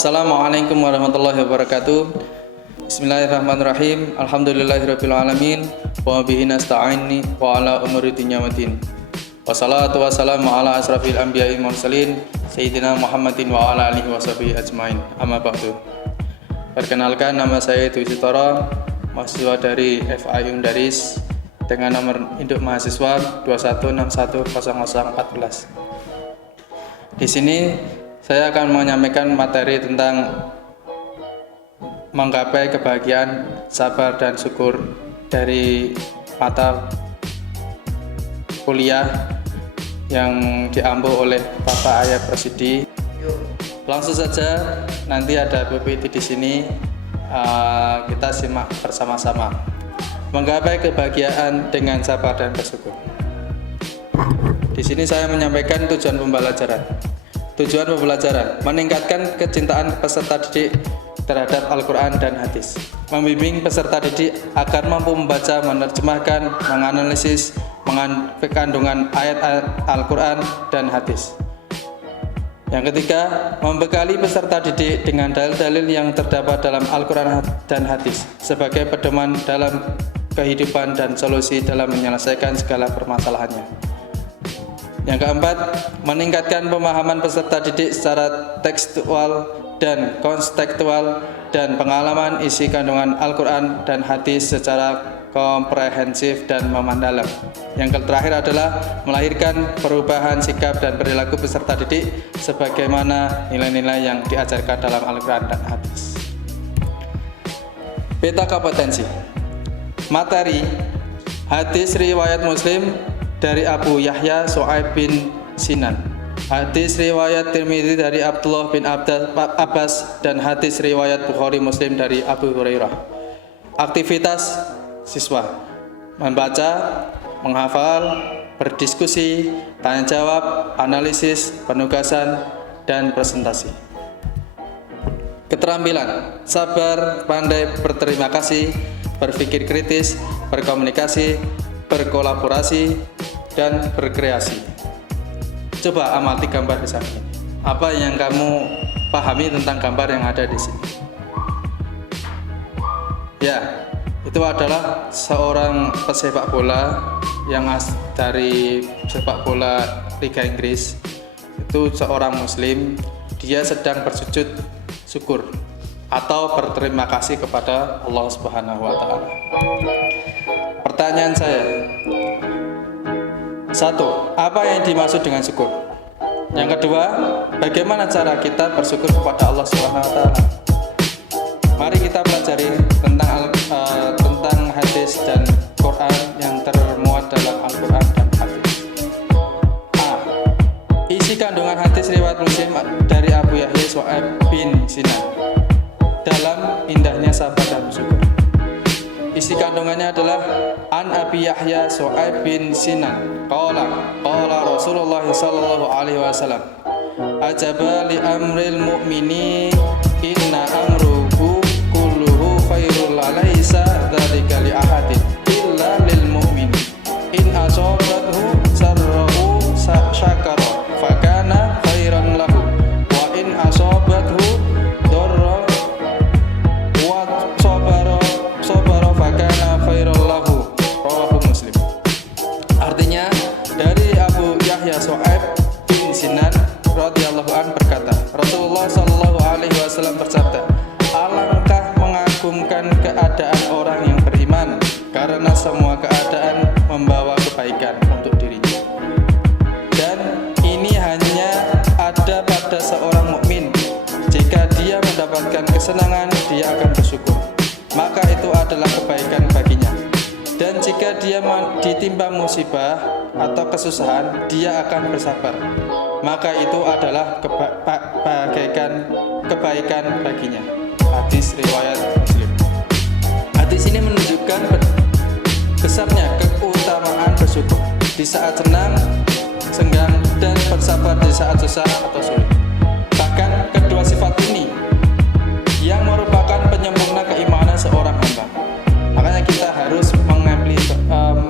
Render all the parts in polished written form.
Assalamualaikum warahmatullahi wabarakatuh. Bismillahirrahmanirrahim. Alhamdulillahirabbil alamin wa bihi nasta'in wa ala umuri dunya waddin. Wassalatu wassalamu ala asrafil anbiya'i mursalin sayyidina Muhammadin wa ala alihi washabihi ajmain. Amma ba'du. Perkenalkan, nama saya Dwi Sitoro, mahasiswa dari FAI Undaris dengan nomor induk mahasiswa 21610014. Di sini saya akan menyampaikan materi tentang menggapai kebahagiaan, sabar dan syukur dari mata kuliah yang diambil oleh Bapak Ayah Presidi. Langsung saja, nanti ada PPT di sini, kita simak bersama-sama. Menggapai kebahagiaan dengan sabar dan bersyukur. Di sini saya menyampaikan tujuan pembelajaran. Tujuan pembelajaran meningkatkan kecintaan peserta didik terhadap Al-Quran dan hadis, membimbing peserta didik agar mampu membaca, menerjemahkan, menganalisis kandungan ayat Al-Quran dan hadis. Yang ketiga, membekali peserta didik dengan dalil-dalil yang terdapat dalam Al-Quran dan hadis sebagai pedoman dalam kehidupan dan solusi dalam menyelesaikan segala permasalahannya. Yang keempat, meningkatkan pemahaman peserta didik secara tekstual dan kontekstual dan pengalaman isi kandungan Al-Quran dan hadis secara komprehensif dan mendalam. Yang terakhir adalah melahirkan perubahan sikap dan perilaku peserta didik sebagaimana nilai-nilai yang diajarkan dalam Al-Quran dan hadis. Peta kompetensi. Materi: hadis riwayat Muslim dari Abu Yahya Shu'aib bin Sinan, hadis riwayat Tirmidzi dari Abdullah bin Abbas, dan hadis riwayat Bukhari Muslim dari Abu Hurairah. Aktivitas siswa: membaca, menghafal, berdiskusi, tanya jawab, analisis, penugasan, dan presentasi. Keterampilan: sabar, pandai berterima kasih, berpikir kritis, berkomunikasi, berkolaborasi, dan berkreasi. Coba amati gambar di samping. Apa yang kamu pahami tentang gambar yang ada di sini? Ya, itu adalah seorang pesepak bola yang dari sepak bola Liga Inggris. Itu seorang muslim, dia sedang bersujud syukur atau berterima kasih kepada Allah Subhanahu wa taala. Pertanyaan saya, satu, apa yang dimaksud dengan syukur? Yang kedua, bagaimana cara kita bersyukur kepada Allah Subhanahu wa taala? Mari kita pelajari tentang hadis dan Quran yang termuat dalam Al-Quran dan hadis. A. Isi kandungan hadis riwayat Muslim dari Abu Yahya Shu'aib bin Sinan dalam indahnya sabar dan bersyukur. Isi kandungannya adalah An Abi Yahya Shu'aib bin Sinan qala Rasulullah sallallahu alaihi wasallam, ajaba li amril mu'mini inna amruhu kulluhu khairul laisa dzalika li ahadin illa lil mu'min in asabathu sarrahu syakara fakana khairan lahu wa in asabathu darra wa sabara fakana khairan lahu, rawahu Muslim. Artinya, dari Abu Yahya Shu'aib bin Sinan radhiyallahu an berkata, Rasulullah sallallahu alaihi wasallam bersabda, alangkah mengagumkan keadaan orang yang beriman karena semua keadaan membawa kebaikan untuk dirinya. Dan ini hanya ada pada seorang mukmin. Jika dia mendapatkan kesenangan, dia akan bersyukur, maka itu adalah kebaikan baginya. Dan jika dia ditimpa musibah atau kesusahan, dia akan bersabar, maka itu adalah kebaikan baginya. Hadis riwayat Muslim. Hadis ini menunjukkan besarnya keutamaan bersyukur di saat senang, senggang, dan bersabar di saat susah atau sulit. Bahkan kedua sifat ini yang merupakan penyempurna keimanan seorang hamba. Makanya kita harus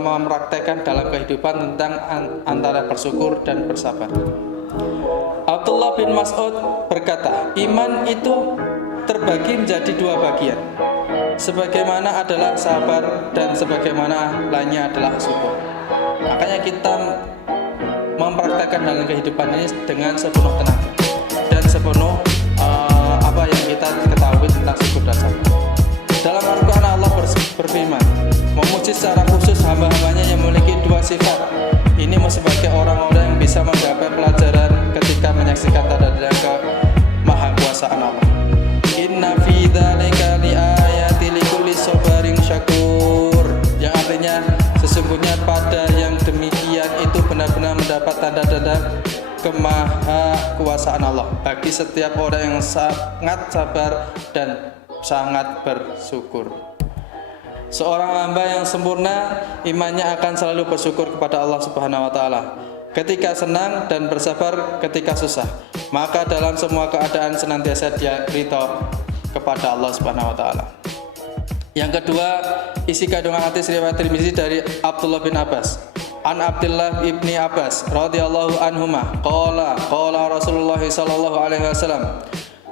mempraktekkan dalam kehidupan tentang antara bersyukur dan bersabar. Abdullah bin Mas'ud berkata, iman itu terbagi menjadi dua bagian. Sebagaimana adalah sabar dan sebagaimana lainnya adalah syukur. Makanya kita mempraktekkan dalam kehidupan ini dengan sepenuh tenaga dan sepenuh apa yang kita ketahui tentang syukur dan sabar. Dalam Al-Quran Allah berfirman, memuji secara khusus hamba-hambanya yang memiliki dua sifat. Ini sebagai orang-orang yang bisa menggapai pelajaran ketika menyaksikan tanda-tanda kemahakuasaan Allah. Inna fi dzalika liayati likulli sabarin syakur. Yang artinya sesungguhnya pada yang demikian itu benar-benar mendapat tanda-tanda kemahakuasaan Allah bagi setiap orang yang sangat sabar dan sangat bersyukur. Seorang hamba yang sempurna imannya akan selalu bersyukur kepada Allah Subhanahu wa taala ketika senang dan bersabar ketika susah. Maka dalam semua keadaan senantiasa dia ridha kepada Allah Subhanahu wa taala. Yang kedua, isi kandungan hadis riwayat Tirmizi dari Abdullah bin Abbas. An Abdullah ibni Abbas radhiyallahu anhuma qala Rasulullah sallallahu alaihi wasallam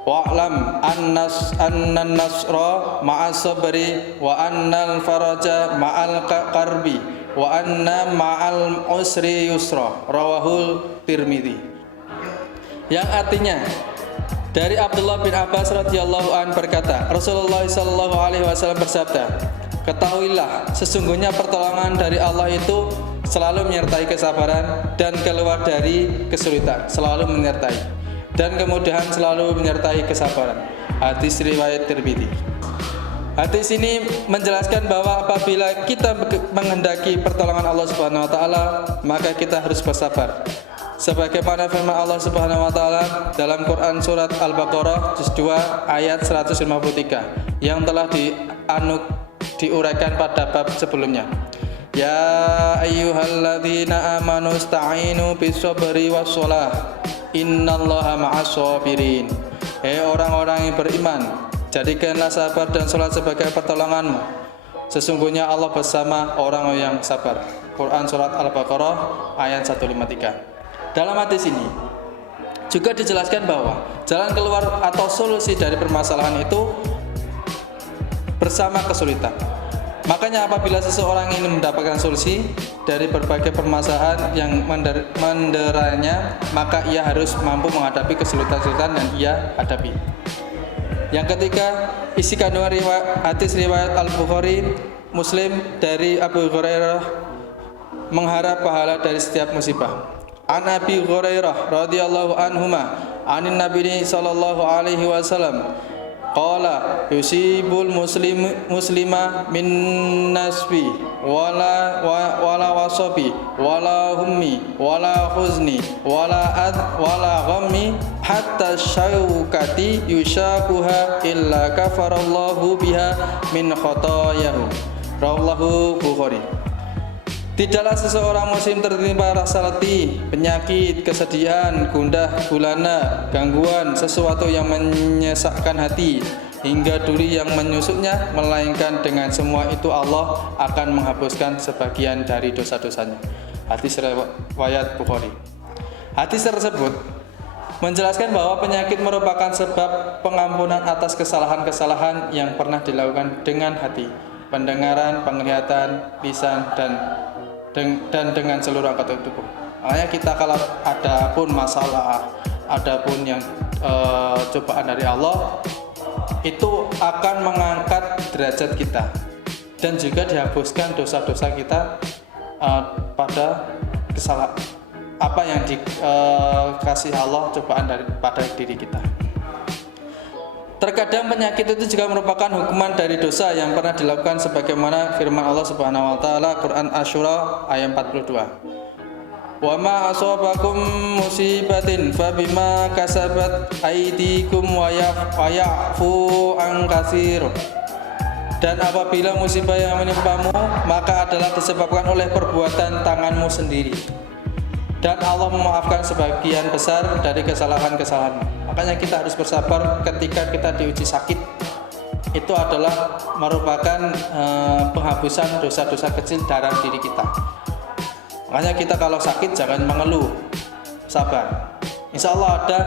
wa'lam annan nasra ma'as sabri wa annal faraja ma'al qarbi wa anna ma'al usri yusra, rawahul Tirmidzi. Yang artinya dari Abdullah bin Abbas radhiyallahu an berkata, Rasulullah sallallahu alaihi wasallam bersabda, ketahuilah sesungguhnya pertolongan dari Allah itu selalu menyertai kesabaran dan keluar dari kesulitan selalu menyertai, dan kemudahan selalu menyertai kesabaran. Hadis riwayat Tirmidzi. Hadis ini menjelaskan bahwa apabila kita menghendaki pertolongan Allah Subhanahu wa taala, maka kita harus bersabar. Sebagaimana firman Allah Subhanahu wa taala dalam Quran surat Al-Baqarah juz 2 ayat 153 yang telah diuraikan pada bab sebelumnya. Ya ayyuhalladzina amanu ista'inu bis-sabri was-shalah innallaha ma'as-sabirin. Hei orang-orang yang beriman, jadikanlah sabar dan salat sebagai pertolonganmu. Sesungguhnya Allah bersama orang yang sabar. Quran surat Al-Baqarah ayat 153. Dalam hadis ini juga dijelaskan bahwa jalan keluar atau solusi dari permasalahan itu bersama kesulitan. Makanya apabila seseorang ingin mendapatkan solusi dari berbagai permasalahan yang menderanya, maka ia harus mampu menghadapi kesulitan-kesulitan yang ia hadapi. Yang ketiga, isi kandungan hadis riwayat Al-Bukhari, Muslim dari Abu Hurairah mengharap pahala dari setiap musibah. An Abi Hurairah radhiyallahu anhuma anin Nabi sallallahu alaihi wasallam qala yusibul muslima min nasbi wala wasabi wala hummi wala huzni wala ghammi hatta syaukati yushakuha illa kafarallahu biha min khotoyahu, rawahu Bukhari. Tidaklah seseorang muslim tertimpa rasa letih, penyakit, kesedihan, gundah gulana, gangguan, sesuatu yang menyesakkan hati, hingga duri yang menyusuknya, melainkan dengan semua itu Allah akan menghapuskan sebagian dari dosa-dosanya. Hadis riwayat Bukhari. Hadis tersebut menjelaskan bahwa penyakit merupakan sebab pengampunan atas kesalahan-kesalahan yang pernah dilakukan dengan hati, pendengaran, penglihatan, lisan, dan dengan seluruh anggota tubuh. Makanya kita kalau ada pun masalah, ada pun yang cobaan dari Allah, itu akan mengangkat derajat kita dan juga dihapuskan dosa-dosa kita pada kesalahan apa yang dikasih Allah cobaan pada diri kita. Terkadang penyakit itu juga merupakan hukuman dari dosa yang pernah dilakukan sebagaimana firman Allah Subhanahu wa taala Quran Asy-Syura ayat 42. Wa ma asabakum musibatin fabima kasabat aydikum wa ya'fu an katsir. Dan apabila musibah yang menimpamu maka adalah disebabkan oleh perbuatan tanganmu sendiri. Dan Allah memaafkan sebagian besar dari kesalahan-kesalahanmu. Makanya kita harus bersabar ketika kita diuji sakit. Itu adalah merupakan penghapusan dosa-dosa kecil dalam diri kita. Makanya kita kalau sakit jangan mengeluh, sabar. Insya Allah ada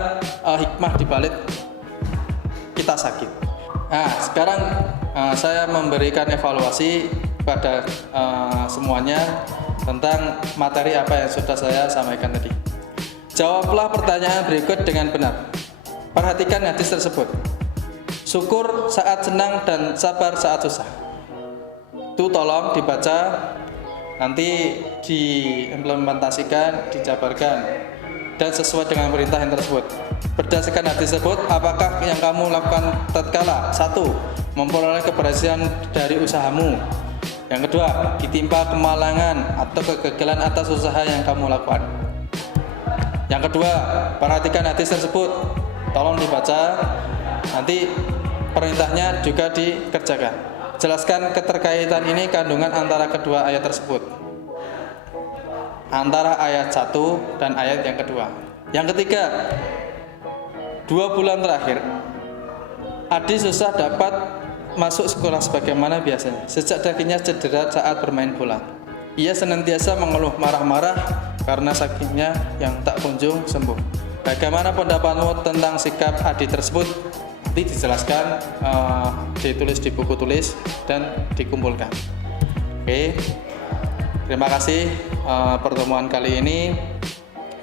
hikmah di balik kita sakit. Nah, sekarang saya memberikan evaluasi pada semuanya tentang materi apa yang sudah saya sampaikan tadi. Jawablah pertanyaan berikut dengan benar. Perhatikan hadis tersebut. Syukur saat senang dan sabar saat susah. Itu tolong dibaca, nanti diimplementasikan, dijabarkan, dan sesuai dengan perintah yang tersebut. Berdasarkan hadis tersebut, apakah yang kamu lakukan tatkala 1. Memperoleh keberhasilan dari usahamu. Yang kedua, ditimpa kemalangan atau kegagalan atas usaha yang kamu lakukan. Yang kedua, perhatikan hadis tersebut, tolong dibaca, nanti perintahnya juga dikerjakan. Jelaskan keterkaitan ini kandungan antara kedua ayat tersebut, antara ayat 1 dan ayat yang kedua. Yang ketiga, 2 bulan terakhir Adi susah dapat masuk sekolah sebagaimana biasanya. Sejak kakinya cedera saat bermain bola. Ia senantiasa mengeluh marah-marah karena sakitnya yang tak kunjung sembuh. Bagaimana pendapatmu tentang sikap Adi tersebut? Nanti dijelaskan, ditulis di buku tulis dan dikumpulkan. Oke, terima kasih pertemuan kali ini.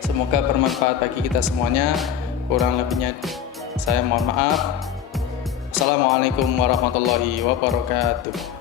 Semoga bermanfaat bagi kita semuanya. Kurang lebihnya saya mohon maaf. Assalamualaikum warahmatullahi wabarakatuh.